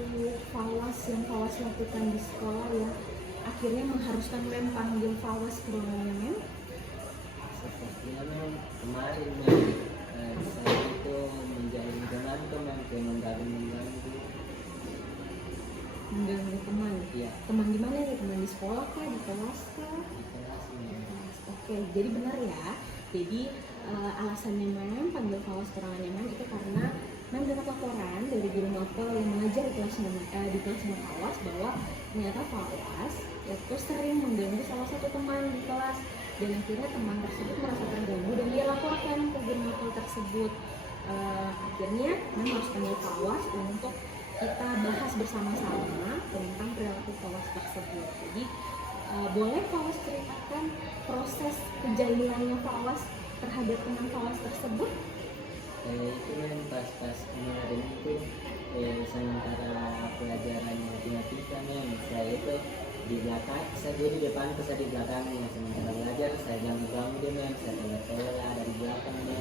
Fawas yang Fawas lakukan di sekolah yang akhirnya mengharuskan Mem panggil Fawas ke ruangannya Mem? Sepertinya memang kemarin memang saya itu menjalin teman ke mengganggu. Mengganggu teman. Iya, Teman di mana nih? Teman di sekolah kah? Di kelas kah? di kelas nih. Oke, jadi benar ya. Jadi alasannya Mem panggil Fawas ke ruangannya Mem itu karena Mem dapat laporan dari guru novel yang mengajar di kelasnya Fawas bahwa ternyata Fawas itu sering mengganggu salah satu teman di kelas, dan akhirnya teman tersebut merasa terganggu dan dia laporkan ke guru novel tersebut. Akhirnya Mem harus panggil Fawas untuk kita bahas bersama-sama tentang perilaku Fawas tersebut. Jadi boleh Fawas ceritakan proses kejahilannya Fawas terhadap teman Fawas tersebut? Itu kan pas kemarin itu sementara pelajarannya matematika nih, saya itu di belakang, dia di depan, saya di belakangnya. Sementara belajar saya ganggu dia nih, saya tolak dari belakangnya,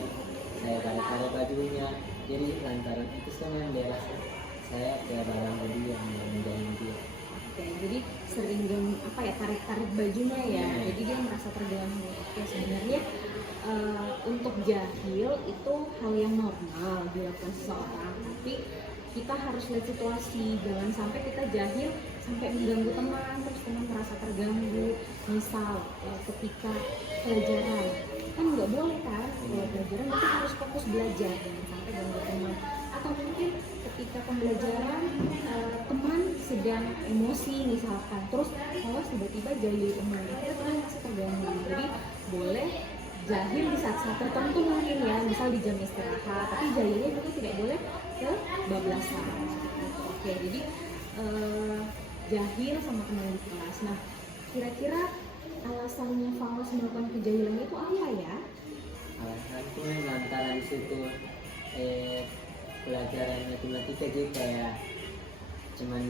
saya tarik bajunya. Jadi lantaran itu saya dia rasa saya kayak barang dia menjadi dia. Oke, jadi sering tarik bajunya ya. Jadi dia merasa terganggu. Oke, sebenarnya untuk jahil itu hal yang normal dilakukan seseorang, tapi kita harus lihat situasi, jangan sampai kita jahil sampai mengganggu teman, terus teman merasa terganggu. misal ketika pelajaran kan nggak boleh kan, kalau pelajaran berarti harus fokus belajar, jangan sampai ganggu teman. Atau mungkin ketika pembelajaran teman sedang emosi misalkan, terus Fawas tiba-tiba jahil teman, itu teman masih terganggu. Jadi boleh jahil di saat-saat tertentu mungkin ya, misal di jam istirahat, tapi jahilnya juga tidak boleh kebablasan. Oke, jadi jahil sama teman di kelas. Nah, kira-kira alasannya Fawas melakukan kejahilan itu apa ya? Alasannya lantaran situ pelajaran matematika juga ya cuman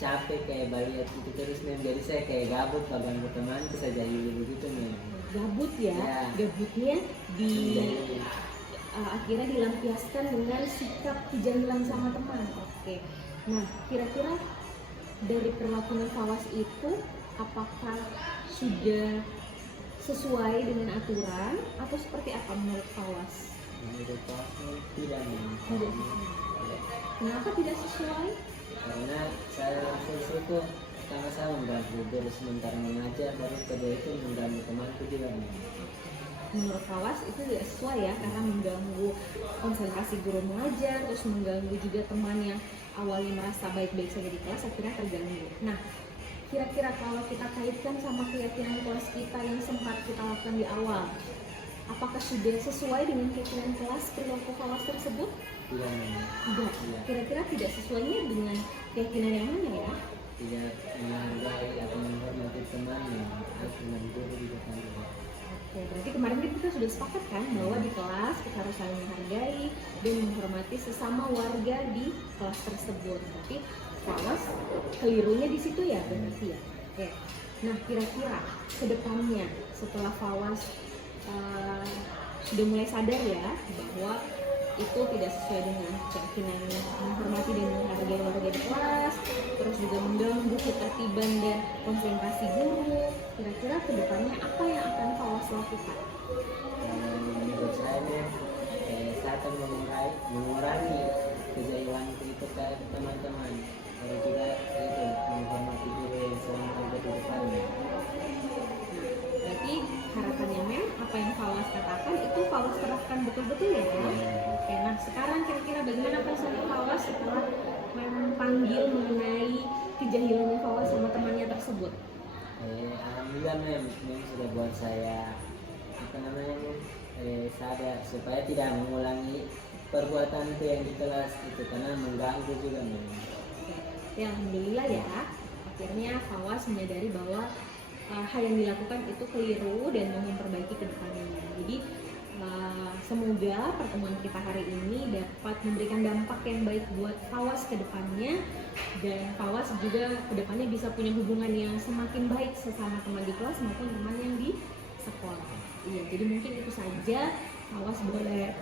capek kayak balik itu terus jadi saya kayak gabut ganggu teman bisa jahili begitu nih. Gabut ya, gabutnya akhirnya dilampiaskan dengan sikap kejahilan sama teman. Oke, nah kira-kira dari perlakuan Fawas itu apakah sudah sesuai dengan aturan atau seperti apa menurut Fawas? Menurut saya tidak nih. Kenapa tidak sesuai? Karena saya langsung itu karena saya mengganggu dari sementara mengajar, baru kedua itu mengganggu temanku juga nih. Menurut Fawas itu tidak sesuai ya, karena mengganggu konsentrasi guru mengajar, terus mengganggu juga teman yang awalnya merasa baik-baik saja di kelas akhirnya terganggu. Nah, kira-kira kalau kita kaitkan sama keyakinan kelas kita yang sempat kita lakukan di awal, apakah sudah sesuai dengan keyakinan kelas perilaku Fawas tersebut? Tidak. Kira-kira tidak sesuainya dengan keyakinan yang mana ya? Tidak menghargai atau menghormati temannya, dengan guru di depan. Oke, berarti kemarin kita sudah sepakat kan bahwa di kelas kita harus saling menghargai dan menghormati sesama warga di kelas tersebut. Berarti Fawas kelirunya di situ ya, berarti ya. Oke. Nah, kira-kira kedepannya setelah Fawas sudah mulai sadar ya bahwa itu tidak sesuai dengan keyakinan menghormati dan menghargai warga di kelas, terus juga mengganggu ketertiban dan konsentrasi guru. Kira-kira kedepannya apa yang akan Fawas lakukan? Menurut saya saya akan mengurangi kejahilanku itu ke teman-teman, lalu juga itu menghormati guru yang sering ada di depannya. Berarti harapannya Mem, apa yang Fawas katakan itu Fawas terapkan betul-betul ya? Oke, nah sekarang kira-kira bagaimana perasaan Fawas setelah Mem panggil mengenai kejahilannya Fawas sama temannya tersebut? Alhamdulillah Mem sudah buat saya sadar supaya tidak mengulangi perbuatan itu yang di kelas itu karena mengganggu juga Mem. Ya, alhamdulillah ya, akhirnya Fawas menyadari bahwa hal yang dilakukan itu keliru dan mau memperbaiki ke depannya. Jadi semoga pertemuan kita hari ini dapat memberikan dampak yang baik buat Fawas ke depannya, dan Fawas juga ke depannya bisa punya hubungan yang semakin baik sesama teman di kelas maupun teman yang di sekolah. Iya, jadi mungkin itu saja. Fawas boleh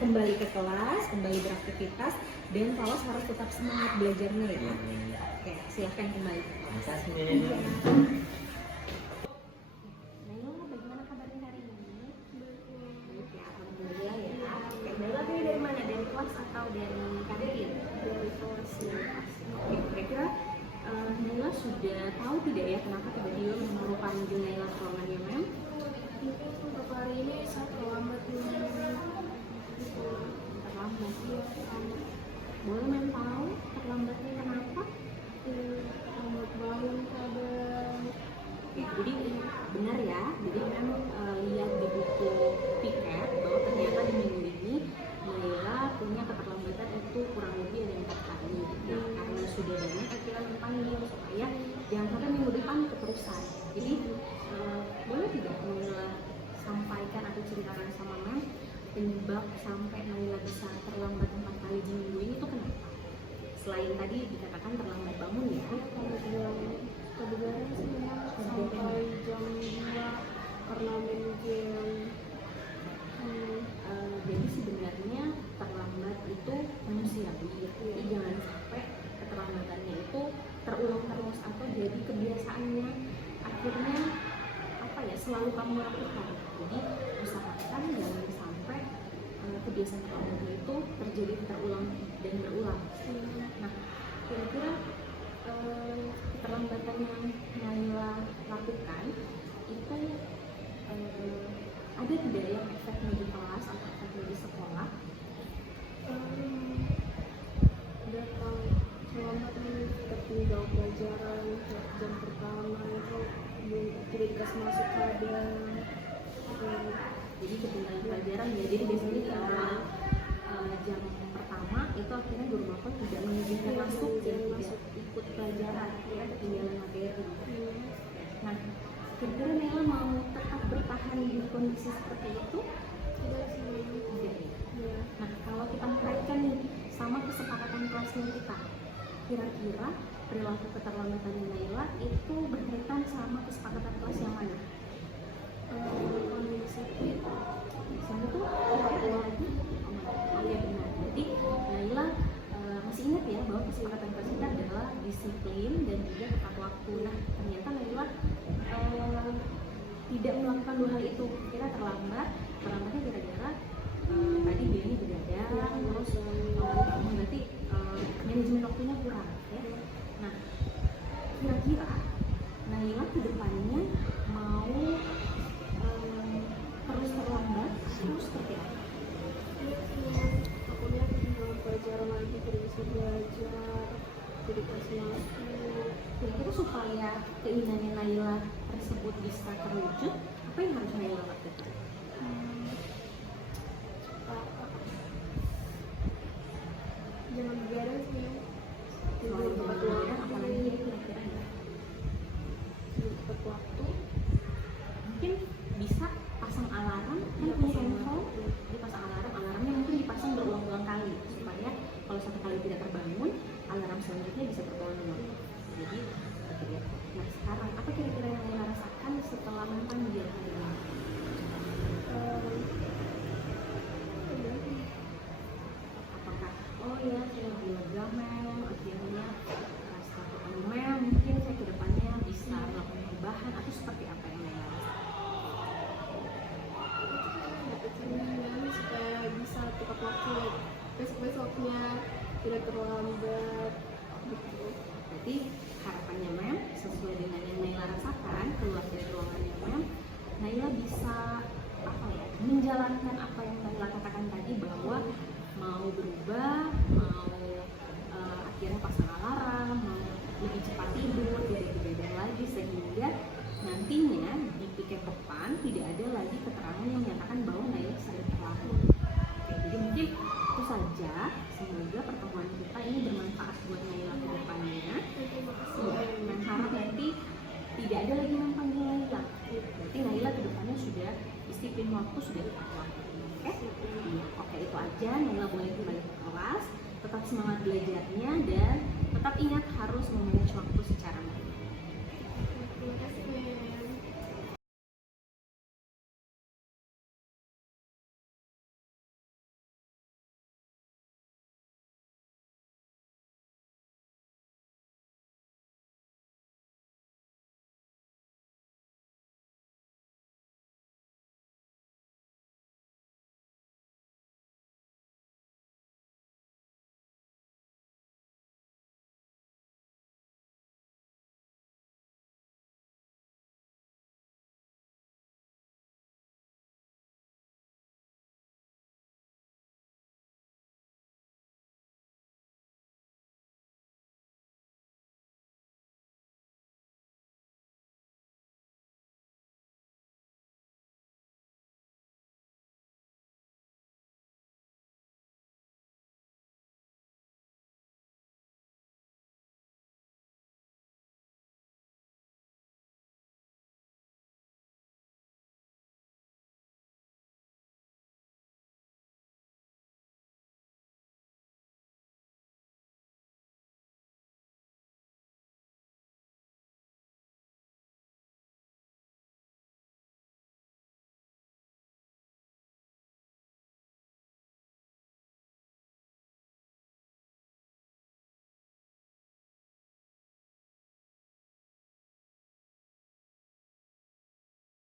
kembali ke kelas, kembali beraktivitas, dan Fawas harus tetap semangat belajarnya ya. Oke, silahkan kembali ke kelas. Naila, bagaimana kabarnya hari ini? Baik ya, alhamdulillah ya. Oke, Naila tadi dari mana? Dari kelas atau dari kantin? Dari kelas ya. Oke, kira-kira Naila sudah tahu tidak ya kenapa tiba-tiba menyuruh panggil Naila ke ruangannya Mem? Untuk hari ini saya terlambat Terlambat. Boleh Mem tahu terlambatnya kenapa? lambat bangun kadang. Jadi benar ya, jadi Mem lihat di buku piket bahwa ternyata di minggu ini Naila punya keterlambatan itu kurang lebih ada 4 kali. Nah, karena sudah banyak akhirnya Mem panggil supaya jangan sampai minggu depan keterusan. Jadi boleh tidak Naila sampaikan atau ceritakan sama Mem penyebab sampai Naila bisa terlambat 4 kali di minggu ini itu kenapa? Selain tadi dikatakan terlambat bangun ya? Kebenaran sih memang sampai jam 2 karena mungkin jadi sebenarnya terlambat itu manusiawi, jadi jangan sampai keterlambatannya itu terulang terus atau jadi kebiasaannya akhirnya selalu kamu lakukan. Jadi usahakan jangan sampai kebiasaan kamu itu terjadi terulang dan berulang. Nah, kira-kira keterlambatan yang Naila lakukan ada tidak yang efeknya di kelas atau efeknya di sekolah? Datang selamat nih, tertinggal pelajaran jam pertama itu belum tidak dikasih masuk kadang. Jadi ketinggalan pelajaran ya, jadi biasanya di awal jam pertama itu akhirnya guru bapak tidak mengizinkan masuk dan tidak ikut pelajaran, ya ketinggalan materi. Nah, kira-kira Naila mau tetap bertahan di kondisi seperti itu? Tidak sih. Tidak ya? Ya. Nah, kalau kita kaitkan nih sama kesepakatan kelasnya kita, kira-kira perilaku keterlambatan Naila itu berkaitan sama kesepakatan kelas yang mana? Disiplin. Misalnya tuh lagi, oh ya benar. Jadi Naila masih ingat ya bahwa kesepakatan kelas kita adalah disiplin dan juga tepat waktu. Nah, ternyata Naila tidak melakukan dua hal itu. Kita terlambatnya gara-gara tadi dia ini begadang, terus berarti manajemen waktunya kurang ya. Nah, kira-kira Naila ke depannya mau terus terlambat terus seperti apa? Aku lihat ketinggalan pelajaran lagi, tidak bisa belajar, tidak dikasih masuk. Kira-kira supaya keinginannya Naila tersebut bisa terwujud, apa yang harus Naila lakukan? Jangan begadang sih. Selain Tepat begadang, waktu. apalagi ya kira-kira ya? Tepat waktu. Mungkin bisa pasang alarm, kan punya handphone, dipasang alarmnya mungkin dipasang berulang-ulang kali supaya kalau satu kali tidak terbangun, alarm selanjutnya bisa terbangun. Jadi seperti itu. Nah, sekarang apa kira-kira yang Naila rasakan setelah memanggil Naila? Apakah oh ya saya lebih lega mem, akhirnya rasa ketemu mem, mungkin saya kedepannya bisa melakukan perubahan atau seperti apa yang Naila rasakan? Dapat bimbingan supaya bisa tepat waktu, besok-besoknya tidak terlambat gitu. Jadi harapannya mem sesuai dengan yang Naila rasakan keluar dari ruangannya mem, Naila bisa apa ya menjalankan apa yang Naila katakan tadi bahwa mau berubah, mau akhirnya pasang alarm, mau lebih cepat tidur, tidak begadang lagi sehingga nantinya di piket depan tidak ada lagi keterangan yang menyatakan bahwa Naila sering terlambat. Oke, jadi mungkin itu saja. Semoga pertemuan kita ini bermanfaat buat Naila ke depannya. Dan harap nanti tidak ada lagi yang panggil Naila. Berarti Naila ke depannya sudah disiplin waktu, sudah tepat waktu. Oke? Iya, oke itu aja. Naila boleh kembali ke kelas. Tetap semangat belajarnya dan tetap ingat harus memanage waktu secara baik. Terima kasih.